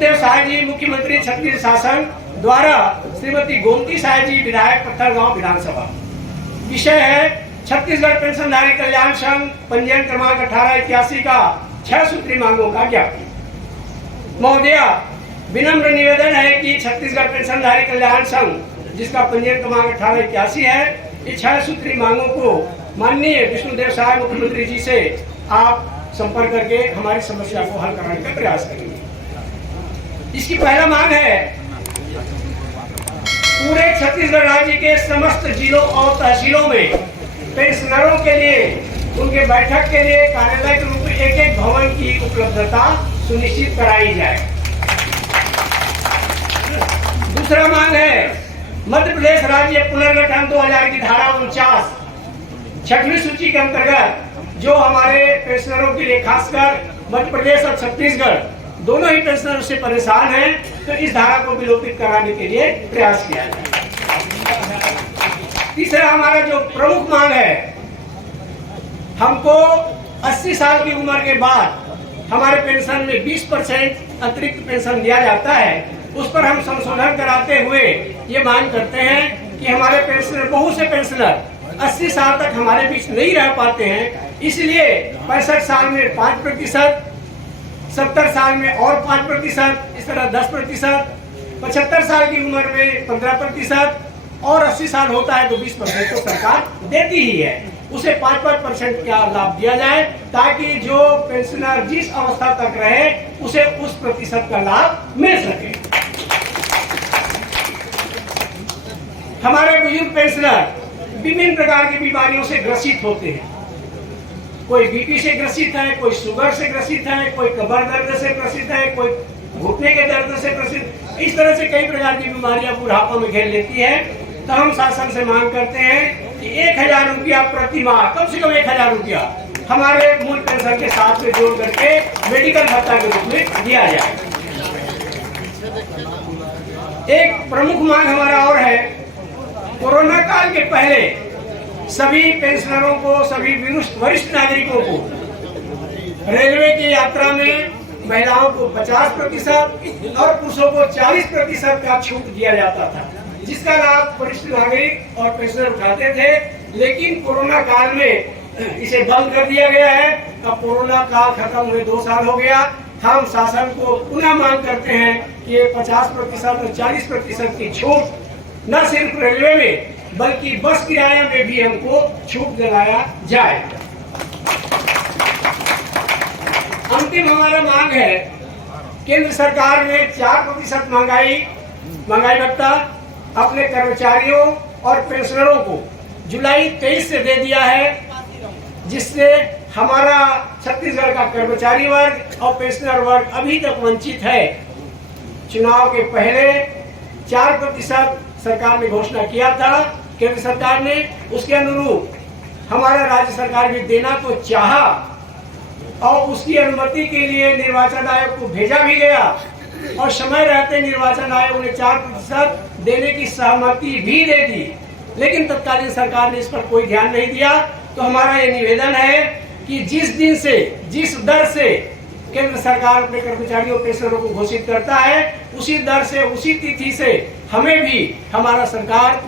विष्णुदेव साय जी मुख्यमंत्री छत्तीसगढ़ शासन द्वारा श्रीमती गोमती साय जी विधायक पत्थलगांव विधानसभा। विषय है छत्तीसगढ़ पेंशनधारी कल्याण संघ पंजीयन क्रमांक 1881 का 6 सूत्री मांगों का ज्ञापन। महोदया, विनम्र निवेदन है कि छत्तीसगढ़ पेंशनधारी कल्याण संघ जिसका पंजीयन क्रमांक 1881 है, इस 6 सूत्री मांगों को माननीय विष्णुदेव साय मुख्यमंत्री जी से आप संपर्क करके हमारी समस्या को हल कराने का प्रयास करेंगे। इसकी पहला मांग है पूरे छत्तीसगढ़ राज्य के समस्त जिलों और तहसीलों में पेंशनरों के लिए उनके बैठक के लिए कार्यालय के रूप में एक भवन की उपलब्धता सुनिश्चित कराई जाए। दूसरा मांग है मध्य प्रदेश राज्य पुनर्गठन 2000 की धारा 49 छठवीं सूची के अंतर्गत जो हमारे पेंशनरों के लिए खासकर मध्य प्रदेश और छत्तीसगढ़ दोनों ही पेंशनर से परेशान हैं, तो इस धारा को विलोपित कराने के लिए प्रयास किया जाए। तीसरा हमारा जो प्रमुख मांग है, हमको 80 साल की उम्र के बाद हमारे पेंशन में 20% अतिरिक्त पेंशन दिया जाता है, उस पर हम संशोधन कराते हुए ये मांग करते हैं कि हमारे पेंशनर बहुत से पेंशनर 80 साल तक हमारे बीच नहीं रह पाते हैं, इसलिए 65 साल में 5%, 70 साल में और 5%, इस तरह 10%, 75 साल की उम्र में 15% और 80 साल होता है तो 20% तो सरकार देती ही है। उसे 5% का लाभ दिया जाए ताकि जो पेंशनर जिस अवस्था तक रहे उसे उस प्रतिशत का लाभ मिल सके। हमारे बुजुर्ग पेंशनर विभिन्न प्रकार की बीमारियों से ग्रसित होते हैं। कोई बीपी से ग्रसित है, कोई शुगर से ग्रसित है, कोई कमर दर्द से ग्रसित है, कोई घुटने के दर्द से ग्रसित, इस तरह से कई प्रकार की बीमारियां बुढ़ापा में घेर लेती है। तो हम शासन से मांग करते हैं कि 1000 रुपया प्रति माह, कम से कम 1000 रुपया हमारे मूल पेंशन के साथ में जोड़ करके मेडिकल भत्ता के रूप में दिया जाए। एक प्रमुख मांग हमारा और है, कोरोना काल के पहले सभी पेंशनरों को, सभी वरिष्ठ नागरिकों को रेलवे की यात्रा में महिलाओं को 50% और पुरुषों को 40% का छूट दिया जाता था, जिसका लाभ वरिष्ठ नागरिक और पेंशनर उठाते थे। लेकिन कोरोना काल में इसे बंद कर दिया गया है। अब कोरोना काल खत्म हुए 2 साल हो गया। हम शासन को पुनः मांग करते हैं कि ये 50% और 40% की छूट न सिर्फ रेलवे में बल्कि बस किराया में भी हमको छूट दिलाया जाए। अंतिम हमारा मांग है, केंद्र सरकार ने 4% महंगाई भत्ता अपने कर्मचारियों और पेंशनरों को जुलाई 23 से दे दिया है, जिससे हमारा छत्तीसगढ़ का कर्मचारी वर्ग और पेंशनर वर्ग अभी तक वंचित है। चुनाव के पहले 4% सरकार ने घोषणा किया था केंद्र सरकार ने, उसके अनुरूप हमारा राज्य सरकार भी देना तो चाहा और उसकी अनुमति के लिए निर्वाचन आयोग को भेजा भी गया और समय रहते निर्वाचन आयोग ने 4% देने की सहमति भी दे दी, लेकिन तत्कालीन सरकार ने इस पर कोई ध्यान नहीं दिया। तो हमारा ये निवेदन है कि जिस दर से केंद्र सरकार अपने कर्मचारियों पेंशनरों को घोषित करता है, उसी दर से, उसी तिथि से हमें भी हमारा सरकार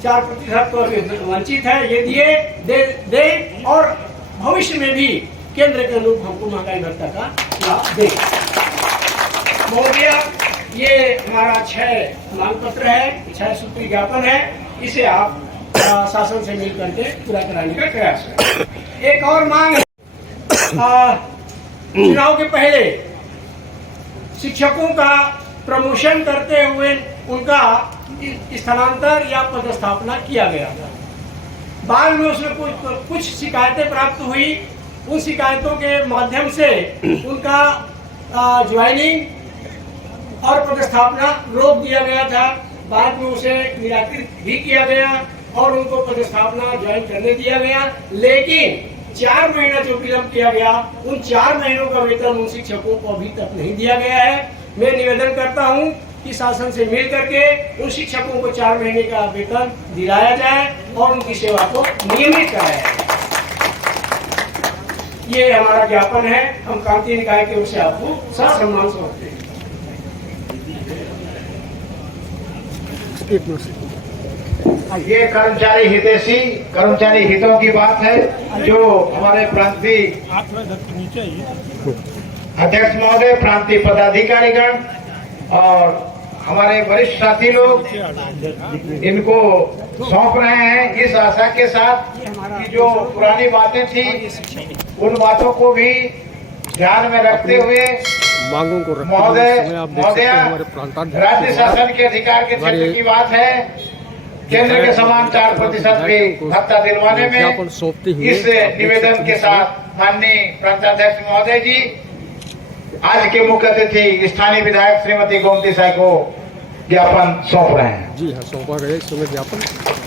4% तो वंचित है, ये दे और भविष्य में भी केंद्र के अनुरूप हमको महंगाई भत्ता का लाभ दे। महोदया, ये हमारा 6 मांग पत्र है, 6 सूत्री ज्ञापन है, इसे आप शासन से मिल करके पूरा कराने का प्रयास करें। एक और मांग है, चुनाव के पहले शिक्षकों का प्रमोशन करते हुए उनका स्थानांतर या पदस्थापना किया गया था। बाद में उसमें कुछ शिकायतें प्राप्त हुई, उन शिकायतों के माध्यम से उनका ज्वाइनिंग और पदस्थापना रोक दिया गया था। बाद में उसे निराकृत भी किया गया और उनको पदस्थापना ज्वाइन करने दिया गया, लेकिन 4 महीना जो विलंब किया गया, उन 4 महीनों का वेतन उन शिक्षकों को अभी तक नहीं दिया गया है। मैं निवेदन करता हूं कि शासन से मिल करके उन शिक्षकों को 4 महीने का वेतन दिलाया जाए और उनकी सेवा को नियमित कराया जाए। ये हमारा ज्ञापन है, हम कांति निकाय की ओर से आपको ससम्मान सौंपते हैं। एक मिनट। ये कर्मचारी हितैषी कर्मचारी हितों की बात है, जो हमारे प्रांतीय अध्यक्ष महोदय, प्रांतीय पदाधिकारीगण और हमारे वरिष्ठ साथी लोग इनको सौंप रहे हैं, इस आशा के साथ कि जो पुरानी बातें थी उन बातों को भी ध्यान में रखते हुए मांगों को रखते महोदय हुए आप देख सकते हैं हमारे प्रांताध्यक्ष राज्य शासन के अधिकार के क्षेत्र की बात है। केंद्र के समान 4% भी भत्ता दिलवाने में सौंपते हुए इस निवेदन के साथ माननीय प्रांताध्यक्ष महोदय जी आज के मुख्य अतिथि स्थानीय विधायक श्रीमती गोमती साई को ज्ञापन सौंप रहे हैं। जी हाँ, सौंपा गया इस समय ज्ञापन।